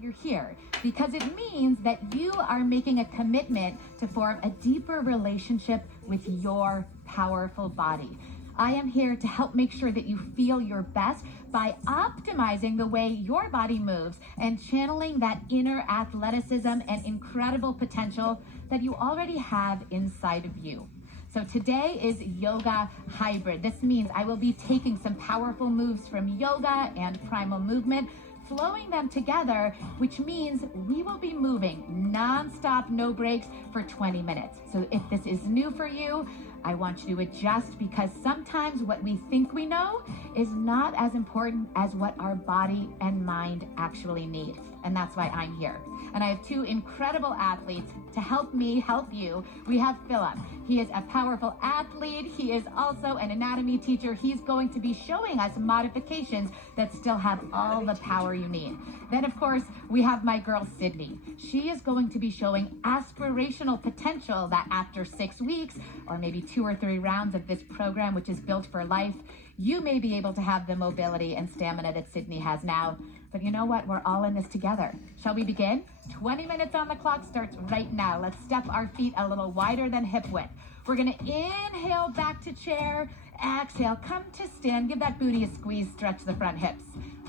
you're here because it means that you are making a commitment to form a deeper relationship with your powerful body. I am here to help make sure that you feel your best by optimizing the way your body moves and channeling that inner athleticism and incredible potential that you already have inside of you. So today is yoga hybrid. This means I will be taking some powerful moves from yoga and primal movement, flowing them together, which means we will be moving non-stop, no breaks for 20 minutes. So if this is new for you, I want you to adjust because sometimes what we think we know is not as important as what our body and mind actually need. And that's why I'm here. And I have two incredible athletes to help me help you. We have Philip. He is a powerful athlete. He is also an anatomy teacher. He's going to be showing us modifications that still have all the power you need. Then, of course, we have my girl, Sydney. She is going to be showing aspirational potential that after 6 weeks, or maybe 2 or 3 rounds of this program, which is built for life, you may be able to have the mobility and stamina that Sydney has now. But you know what? We're all in this together. Shall we begin? 20 minutes on the clock starts right now. Let's step our feet a little wider than hip width. We're gonna inhale back to chair, exhale, come to stand, give that booty a squeeze, stretch the front hips.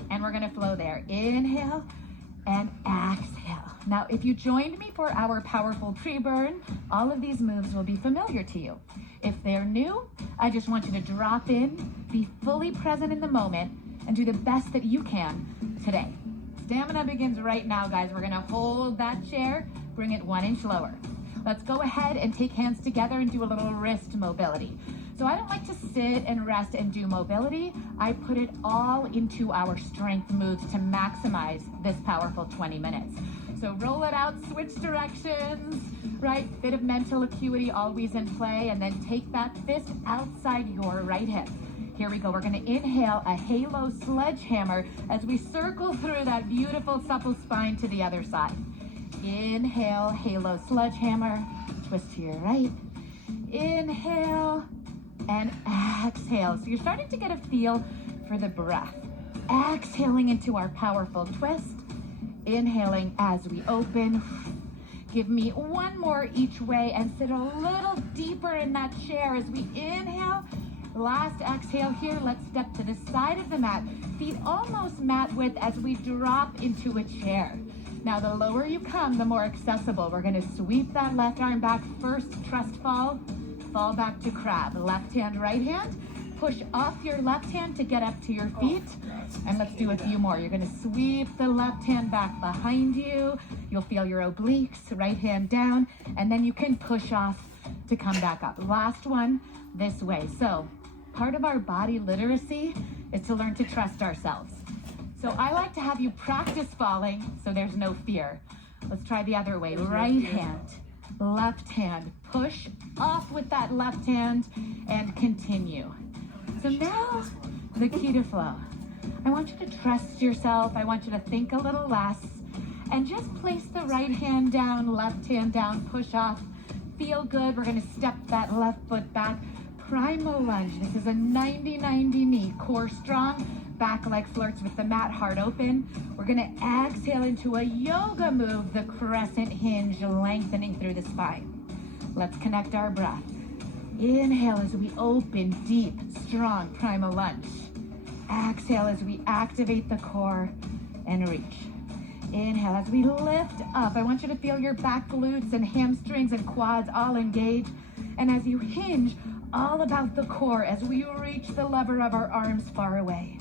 And we're gonna flow there. Inhale and exhale. Now, if you joined me for our powerful pre-burn, all of these moves will be familiar to you. If they're new, I just want you to drop in, be fully present in the moment, and do the best that you can today. Stamina begins right now, guys. We're gonna hold that chair, bring it 1 inch lower. Let's go ahead and take hands together and do a little wrist mobility. So I don't like to sit and rest and do mobility. I put it all into our strength moves to maximize this powerful 20 minutes. So roll it out, switch directions, right? Bit of mental acuity always in play, and then take that fist outside your right hip. Here we go. We're going to inhale a halo sledgehammer as we circle through that beautiful supple spine to the other side. Inhale, halo sledgehammer, twist to your right. Inhale and exhale. So you're starting to get a feel for the breath. Exhaling into our powerful twist. Inhaling as we open. Give me 1 more each way and sit a little deeper in that chair as we inhale. Last exhale here, let's step to the side of the mat, feet almost mat width as we drop into a chair. Now the lower you come, the more accessible. We're gonna sweep that left arm back first, trust fall, fall back to crab. Left hand, right hand, push off your left hand to get up to your feet. And let's do a few more. You're gonna sweep the left hand back behind you. You'll feel your obliques, right hand down, and then you can push off to come back up. Last one, this way. So part of our body literacy is to learn to trust ourselves. So I like to have you practice falling so there's no fear. Let's try the other way. Right hand, left hand. Push off with that left hand and continue. So now the key to flow. I want you to trust yourself. I want you to think a little less and just place the right hand down, left hand down, push off. Feel good. We're going to step that left foot back. Primal lunge. This is a 90-90 knee. Core strong. Back leg flirts with the mat, heart open. We're going to exhale into a yoga move, the crescent hinge, lengthening through the spine. Let's connect our breath. Inhale as we open, deep, strong primal lunge. Exhale as we activate the core and reach. Inhale as we lift up. I want you to feel your back glutes and hamstrings and quads all engaged. And as you hinge, all about the core as we reach the lever of our arms far away.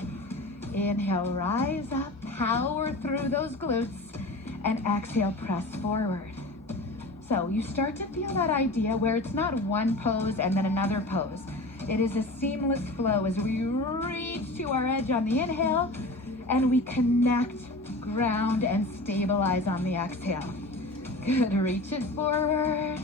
Inhale, rise up, power through those glutes, and exhale, press forward. So you start to feel that idea where it's not one pose and then another pose. It is a seamless flow as we reach to our edge on the inhale and we connect, ground, and stabilize on the exhale. Good, reach it forward.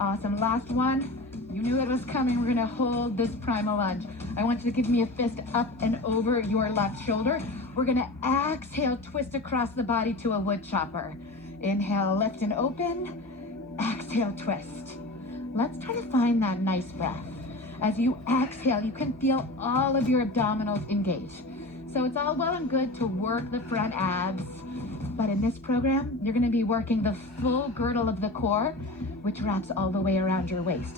Awesome, last one. You knew it was coming. We're gonna hold this primal lunge. I want you to give me a fist up and over your left shoulder. We're gonna exhale, twist across the body to a wood chopper. Inhale, lift and open. Exhale, twist. Let's try to find that nice breath. As you exhale, you can feel all of your abdominals engage. So it's all well and good to work the front abs, but in this program, you're gonna be working the full girdle of the core, which wraps all the way around your waist.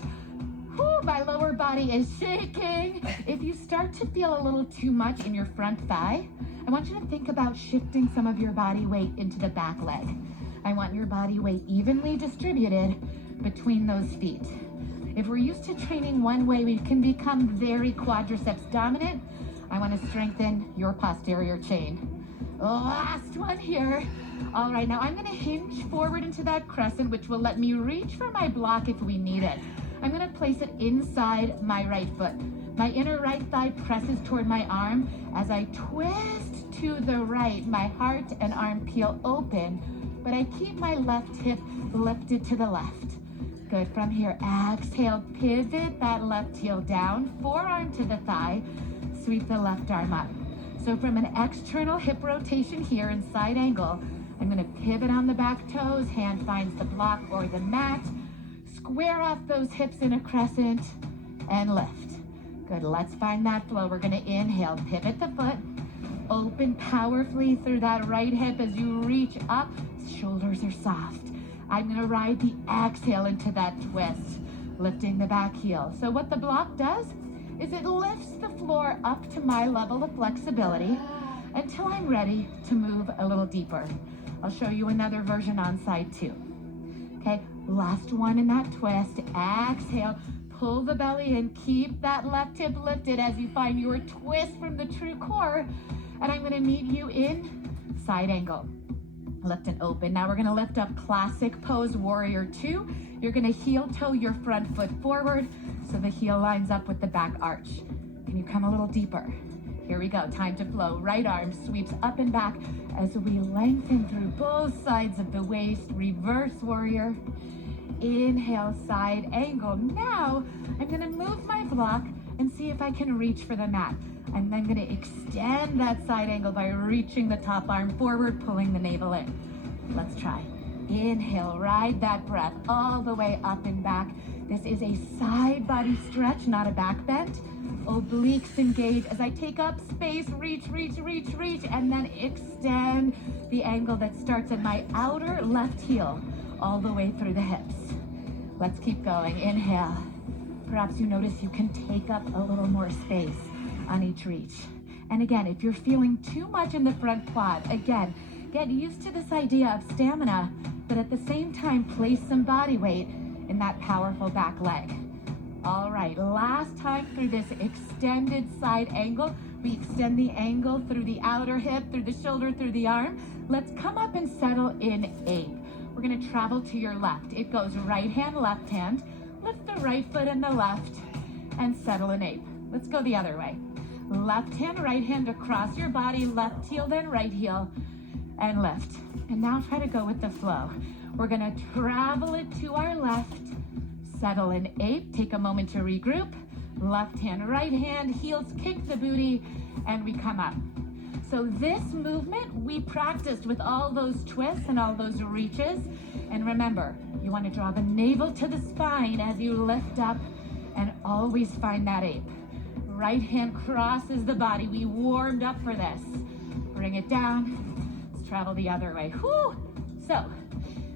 Whew, my lower body is shaking. If you start to feel a little too much in your front thigh, I want you to think about shifting some of your body weight into the back leg. I want your body weight evenly distributed between those feet. If we're used to training one way, we can become very quadriceps dominant. I want to strengthen your posterior chain. Last one here. All right, now I'm going to hinge forward into that crescent, which will let me reach for my block if we need it. I'm going to place it inside my right foot. My inner right thigh presses toward my arm. As I twist to the right, my heart and arm peel open, but I keep my left hip lifted to the left. Good. From here, exhale, pivot that left heel down, forearm to the thigh, sweep the left arm up. So from an external hip rotation here in side angle, I'm going to pivot on the back toes, hand finds the block or the mat, square off those hips in a crescent, and lift. Good, let's find that flow. We're going to inhale, pivot the foot, open powerfully through that right hip as you reach up, shoulders are soft. I'm going to ride the exhale into that twist, lifting the back heel. So what the block does is it lifts the floor up to my level of flexibility until I'm ready to move a little deeper. I'll show you another version on side two. Okay, last one in that twist. Exhale, pull the belly in, keep that left hip lifted as you find your twist from the true core. And I'm going to meet you in side angle. Lift and open. Now we're going to lift up classic pose, warrior two. You're going to heel toe your front foot forward so the heel lines up with the back arch. Can you come a little deeper? Here we go. Time to flow. Right arm sweeps up and back as we lengthen through both sides of the waist. Reverse warrior. Inhale, side angle. Now I'm going to move my block and see if I can reach for the mat. I'm then going to extend that side angle by reaching the top arm forward, pulling the navel in. Let's try. Inhale, ride that breath all the way up and back. This is a side body stretch, not a back bend. Obliques engage as I take up space, reach, reach, reach, reach, and then extend the angle that starts at my outer left heel all the way through the hips. Let's keep going. Inhale. Perhaps you notice you can take up a little more space on each reach. And again, if you're feeling too much in the front quad, again, get used to this idea of stamina, but at the same time, place some body weight in that powerful back leg. All right, last time through this extended side angle, we extend the angle through the outer hip, through the shoulder, through the arm. Let's come up and settle in ape. We're gonna travel to your left. It goes right hand, left hand. Lift the right foot and the left and settle in ape. Let's go the other way. Left hand, right hand across your body, left heel, then right heel, and lift. And now try to go with the flow. We're gonna travel it to our left, settle in ape, take a moment to regroup. Left hand, right hand, heels kick the booty, and we come up. So this movement we practiced with all those twists and all those reaches. And remember, you want to draw the navel to the spine as you lift up and always find that ape. Right hand crosses the body. We warmed up for this. Bring it down. Let's travel the other way. Whew. So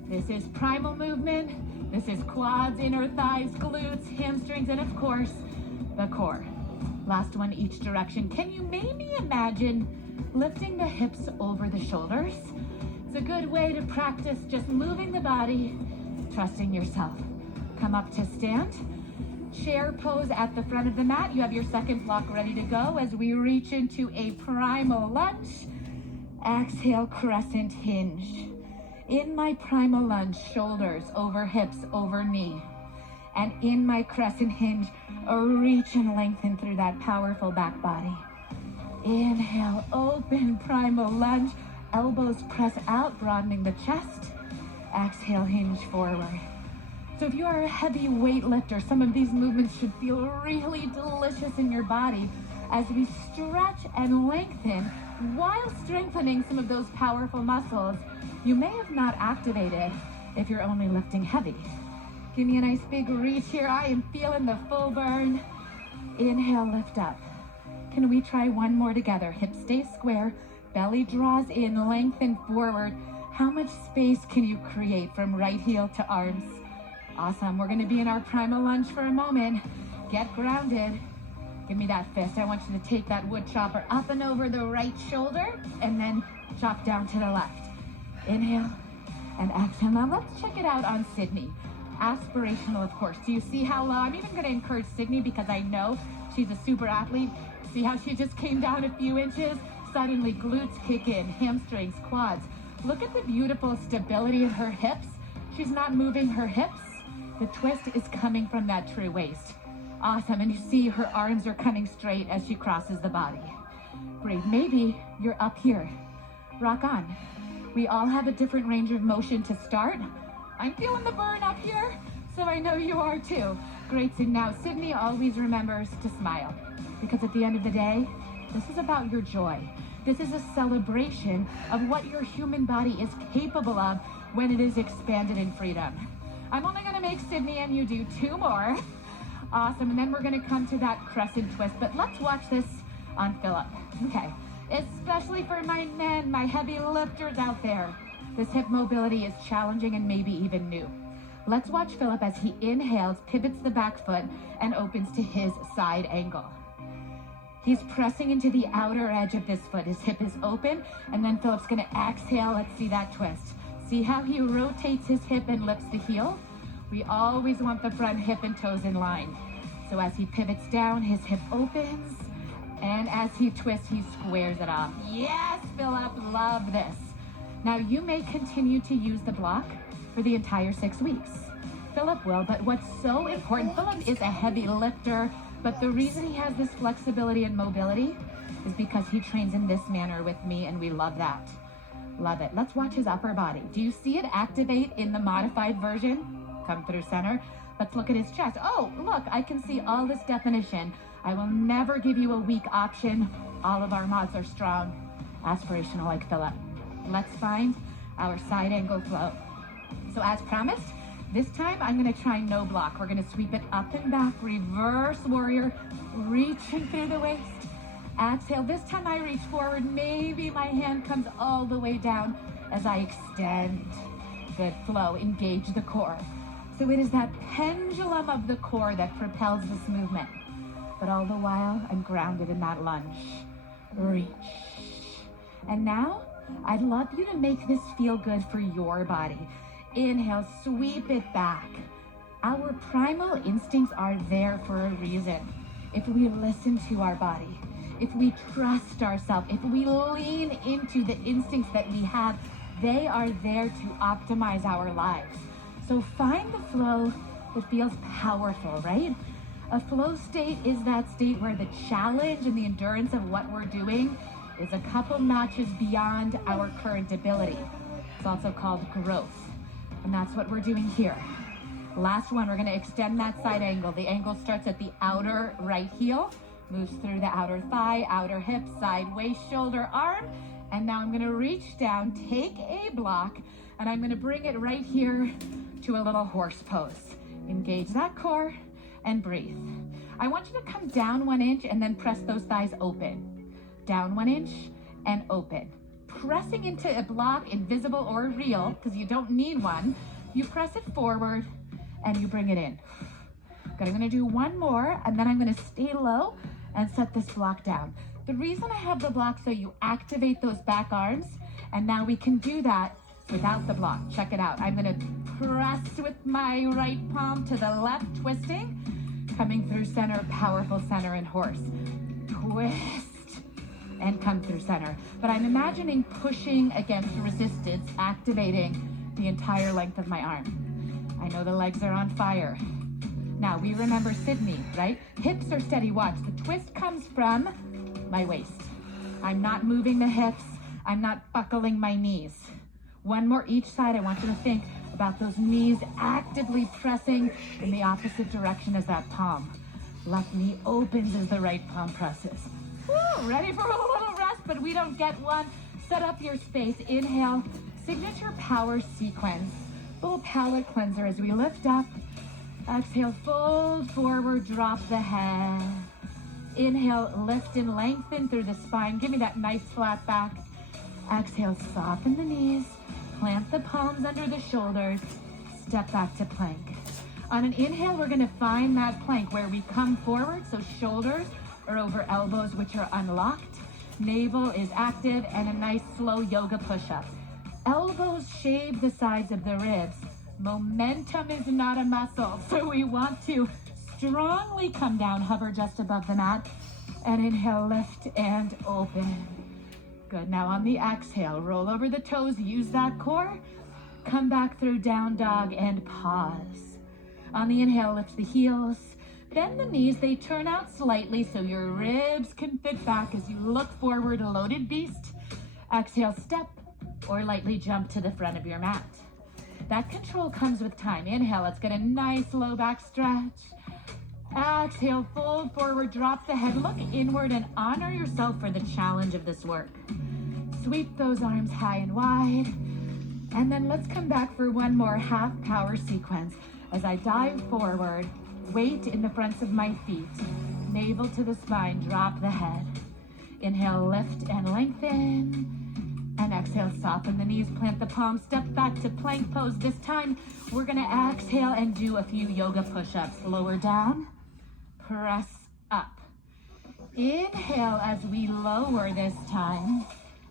this is primal movement. This is quads, inner thighs, glutes, hamstrings, and of course, the core. Last one each direction. Can you maybe imagine lifting the hips over the shoulders? It's a good way to practice just moving the body, trusting yourself. Come up to stand. Chair pose at the front of the mat. You have your second block ready to go as we reach into a primal lunge. Exhale, crescent hinge. In my primal lunge, shoulders over hips, over knee. And in my crescent hinge, reach and lengthen through that powerful back body. Inhale, open primal lunge. Elbows press out, broadening the chest. Exhale, hinge forward. So if you are a heavy weightlifter, some of these movements should feel really delicious in your body as we stretch and lengthen while strengthening some of those powerful muscles you may have not activated if you're only lifting heavy. Give me a nice big reach here. I am feeling the full burn. Inhale, lift up. Can we try one more together? Hips stay square, belly draws in, lengthen forward. How much space can you create from right heel to arms? Awesome. We're going to be in our primal lunge for a moment. Get grounded. Give me that fist. I want you to take that wood chopper up and over the right shoulder and then chop down to the left. Inhale and exhale. Now let's check it out on Sydney. Aspirational, of course. Do you see how low? I'm even going to encourage Sydney because I know she's a super athlete. See how she just came down a few inches? Suddenly glutes kick in, hamstrings, quads. Look at the beautiful stability of her hips. She's not moving her hips. The twist is coming from that true waist. Awesome, and you see her arms are coming straight as she crosses the body. Breathe. Maybe you're up here. Rock on. We all have a different range of motion to start. I'm feeling the burn up here, so I know you are too. Great. So now Sydney always remembers to smile, because at the end of the day, this is about your joy. This is a celebration of what your human body is capable of when it is expanded in freedom. I'm only going to make Sydney and you do 2 more. Awesome. And then we're going to come to that crescent twist. But let's watch this on Philip. Okay. Especially for my men, my heavy lifters out there. This hip mobility is challenging and maybe even new. Let's watch Philip as he inhales, pivots the back foot, and opens to his side angle. He's pressing into the outer edge of this foot. His hip is open, and then Philip's going to exhale. Let's see that twist. See how he rotates his hip and lifts the heel? We always want the front hip and toes in line. So as he pivots down, his hip opens, and as he twists, he squares it off. Yes, Philip, love this. Now you may continue to use the block for the entire 6 weeks. Philip will, but what's so important, Philip is a heavy lifter, but the reason he has this flexibility and mobility is because he trains in this manner with me, and we love that. Love it. Let's watch his upper body. Do you see it activate in the modified version? Come through center. Let's look at his chest. Oh, look, I can see all this definition. I will never give you a weak option. All of our mods are strong, aspirational like Philip. Let's find our side angle flow. So as promised, this time I'm going to try no block. We're going to sweep it up and back, reverse warrior, reaching through the waist. Exhale. This time I reach forward. Maybe my hand comes all the way down as I extend. Good flow. Engage the core. So it is that pendulum of the core that propels this movement. But all the while, I'm grounded in that lunge. Reach. And now, I'd love you to make this feel good for your body. Inhale, sweep it back. Our primal instincts are there for a reason. If we listen to our body, if we trust ourselves, if we lean into the instincts that we have, they are there to optimize our lives. So find the flow that feels powerful, right? A flow state is that state where the challenge and the endurance of what we're doing is a couple notches beyond our current ability. It's also called growth. And that's what we're doing here. Last one, we're going to extend that side angle. The angle starts at the outer right heel, moves through the outer thigh, outer hip, side waist, shoulder, arm. And now I'm going to reach down, take a block, and I'm going to bring it right here to a little horse pose. Engage that core and breathe. I want you to come down 1 inch and then press those thighs open. Down 1 inch and open. Pressing into a block, invisible or real, because you don't need one. You press it forward and you bring it in. Good, I'm gonna do one more, and then I'm gonna stay low and set this block down. The reason I have the block so you activate those back arms, and now we can do that without the block. Check it out. I'm gonna press with my right palm to the left, twisting, coming through center, powerful center and horse. Twist and come through center. But I'm imagining pushing against resistance, activating the entire length of my arm. I know the legs are on fire. Now we remember Sydney, right? Hips are steady. Watch, the twist comes from my waist. I'm not moving the hips. I'm not buckling my knees. One more each side. I want you to think about those knees actively pressing in the opposite direction as that palm. Left knee opens as the right palm presses. Woo, ready for a little rest, but we don't get one. Set up your space. Inhale, signature power sequence. Little palate cleanser as we lift up. Exhale, fold forward, drop the head. Inhale, lift and lengthen through the spine. Give me that nice flat back. Exhale, soften the knees. Plant the palms under the shoulders. Step back to plank. On an inhale, we're going to find that plank where we come forward, so shoulders are over elbows, which are unlocked. Navel is active, and a nice slow yoga push-up. Elbows shave the sides of the ribs. Momentum is not a muscle, so we want to strongly come down, hover just above the mat, and inhale, lift and open. Good. Now on the exhale, roll over the toes, use that core. Come back through down dog and pause. On the inhale, lift the heels. Bend the knees, they turn out slightly so your ribs can fit back as you look forward, loaded beast. Exhale, step or lightly jump to the front of your mat. That control comes with time. Inhale, let's get a nice low back stretch. Exhale, fold forward, drop the head, look inward and honor yourself for the challenge of this work. Sweep those arms high and wide. And then let's come back for one more half power sequence. As I dive forward, weight in the fronts of my feet, navel to the spine, drop the head. Inhale, lift and lengthen. And exhale, soften the knees, plant the palms, step back to plank pose. This time, we're gonna exhale and do a few yoga push-ups. Lower down, press up. Inhale as we lower this time,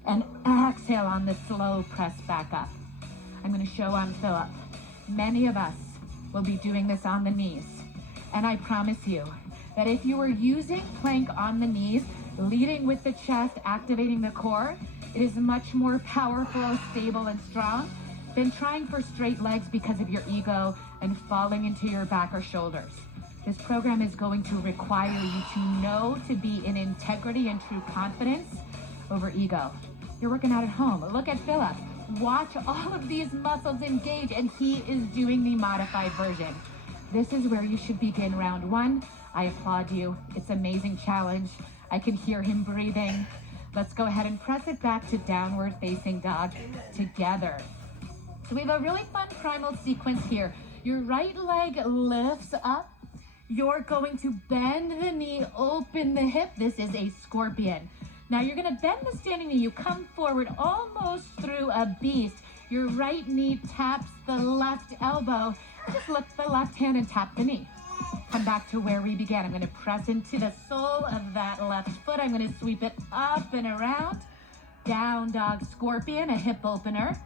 and exhale on the slow press back up. I'm gonna show on Philip. Many of us will be doing this on the knees. And I promise you that if you are using plank on the knees, leading with the chest, activating the core, it is much more powerful, stable, and strong than trying for straight legs because of your ego and falling into your back or shoulders. This program is going to require you to know to be in integrity and true confidence over ego. You're working out at home. Look at Philip. Watch all of these muscles engage, and he is doing the modified version. This is where you should begin round one. I applaud you. It's an amazing challenge. I can hear him breathing. Let's go ahead and press it back to downward facing dog together. So we have a really fun primal sequence here. Your right leg lifts up. You're going to bend the knee, open the hip. This is a scorpion. Now you're gonna bend the standing knee. You come forward almost through a beast. Your right knee taps the left elbow. Just lift the left hand and tap the knee. Come back to where we began. I'm gonna press into the sole of that left foot. I'm gonna sweep it up and around. Down dog scorpion, a hip opener.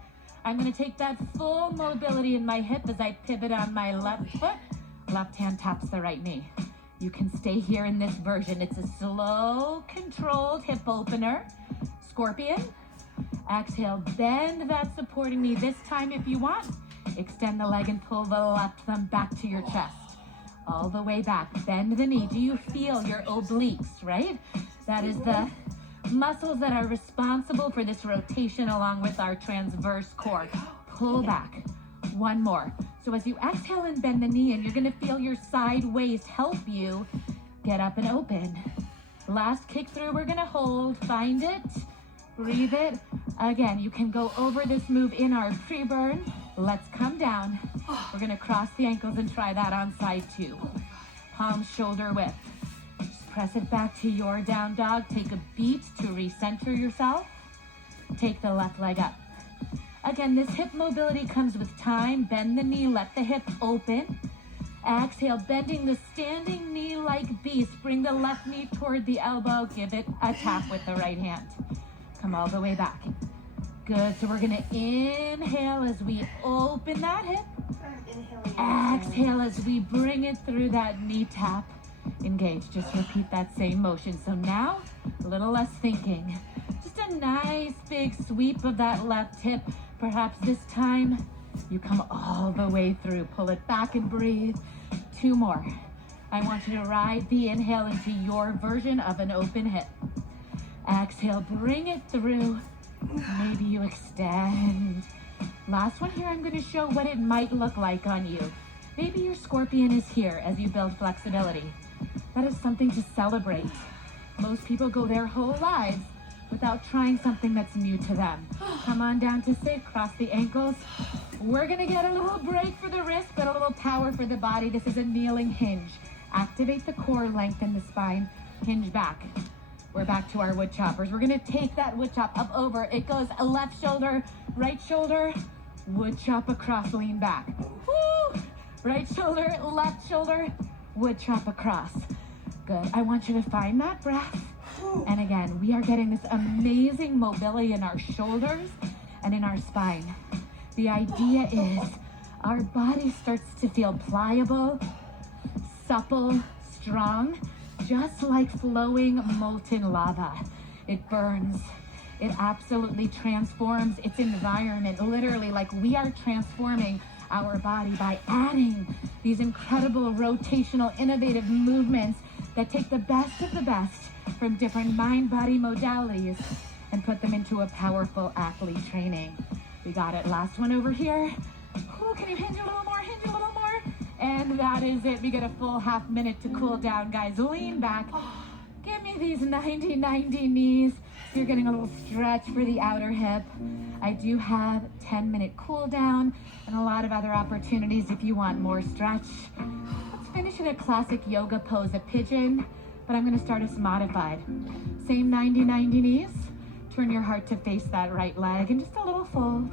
I'm gonna take that full mobility in my hip as I pivot on my left foot. Left hand taps the right knee. You can stay here in this version. It's a slow, controlled hip opener. Scorpion. Exhale, bend that supporting knee. This time, if you want, extend the leg and pull the left thumb back to your chest. All the way back. Bend the knee. Do you feel your obliques, right? That is the muscles that are responsible for this rotation along with our transverse core. Pull back. One more. So as you exhale and bend the knee, and you're gonna feel your side waist help you get up and open. Last kick through, we're gonna hold, find it, breathe it. Again, you can go over this move in our pre-burn. Let's come down. We're gonna cross the ankles and try that on side two. Palms shoulder width. Just press it back to your down dog. Take a beat to recenter yourself. Take the left leg up. Again, this hip mobility comes with time. Bend the knee, let the hip open. Exhale, bending the standing knee like beast. Bring the left knee toward the elbow. Give it a tap with the right hand. Come all the way back. Good, so we're gonna inhale as we open that hip. Exhale as we bring it through that knee tap. Engage, just repeat that same motion. So now, a little less thinking. Just a nice big sweep of that left hip. Perhaps this time, you come all the way through. Pull it back and breathe. Two more. I want you to ride the inhale into your version of an open hip. Exhale, bring it through. Maybe you extend. Last one here, I'm going to show what it might look like on you. Maybe your scorpion is here as you build flexibility. That is something to celebrate. Most people go their whole lives without trying something that's new to them. Come on down to sit, cross the ankles. We're gonna get a little break for the wrist, but a little power for the body. This is a kneeling hinge. Activate the core, lengthen the spine, hinge back. We're back to our wood choppers. We're gonna take that wood chop up over. It goes a left shoulder, right shoulder, wood chop across, lean back. Woo! Right shoulder, left shoulder, wood chop across. Good. I want you to find that breath. And again, we are getting this amazing mobility in our shoulders and in our spine. The idea is our body starts to feel pliable, supple, strong, just like flowing molten lava. It burns. It absolutely transforms its environment, literally, like we are transforming our body by adding these incredible rotational, innovative movements that take the best of the best from different mind-body modalities and put them into a powerful athlete training. We got it. Last one over here. Ooh, can you hinge a little more? Hinge a little more. And that is it. We get a full half minute to cool down, guys. Lean back. Give me these 90-90 knees. You're getting a little stretch for the outer hip. I do have 10-minute cool down and a lot of other opportunities if you want more stretch. Let's finish in a classic yoga pose, a pigeon, but I'm going to start us modified. Same 90-90 knees. Turn your heart to face that right leg and just a little fold.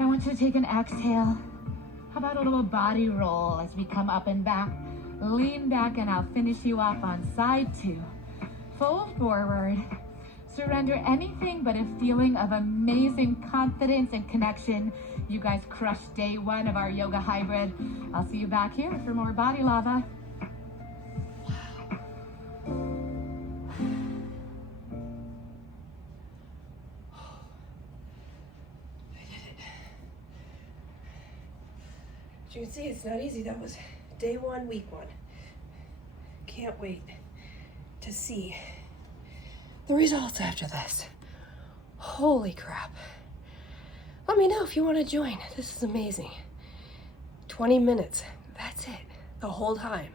I want you to take an exhale. How about a little body roll as we come up and back? Lean back and I'll finish you off on side 2. Fold forward. Surrender anything but a feeling of amazing confidence and connection. You guys crushed day 1 of our yoga hybrid. I'll see you back here for more BODi Lava. As you can see, it's not easy. That was day 1, week 1. Can't wait to see the results after this. Holy crap. Let me know if you want to join. This is amazing. 20 minutes. That's it. The whole time.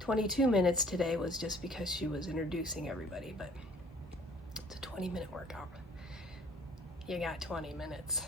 22 minutes today was just because she was introducing everybody, but it's a 20-minute workout. You got 20 minutes.